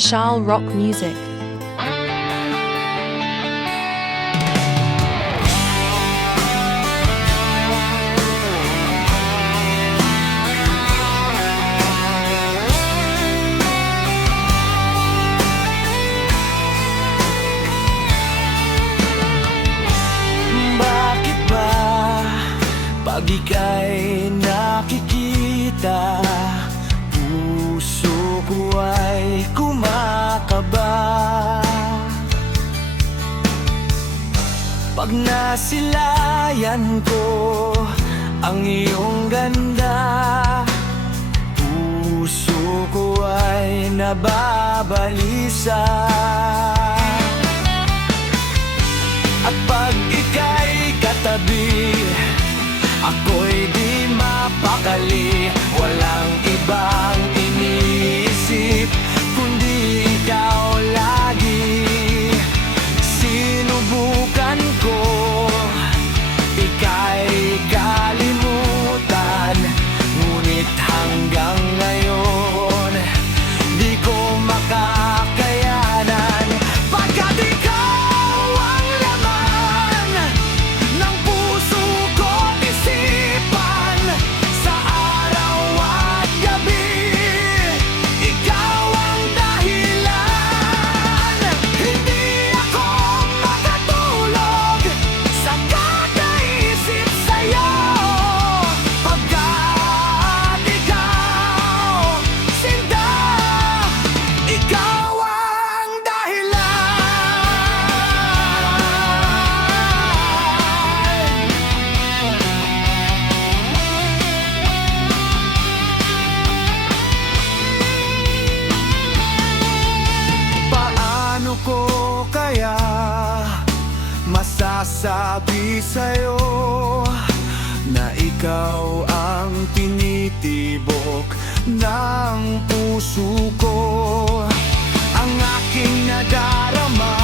Charles Rock Music. Bakit ba pag ika'y nakikita, puso ko ay kumakaba? Pag nasilayan ko ang iyong ganda, puso ko ay nababalisa. At pag ika'y katabi, ako'y di mapakali. Walang ibang iniisip kundi ikaw lagi. Sinubukan ko ika'y kalimutan, ngunit hanggang ngayon di ko makakayanan. Pagkat ikaw ang laman ng puso ko't isipan, sa araw at gabi, ikaw ang dahilan. Hindi ako makatulog sa kakaisip sa'yo, pagkat ikaw, sinta, ikaw ang dahilan. Paano ko kaya masasabi sa'yo na ikaw ang tinitibok ng puso ko? Ang aking nadarama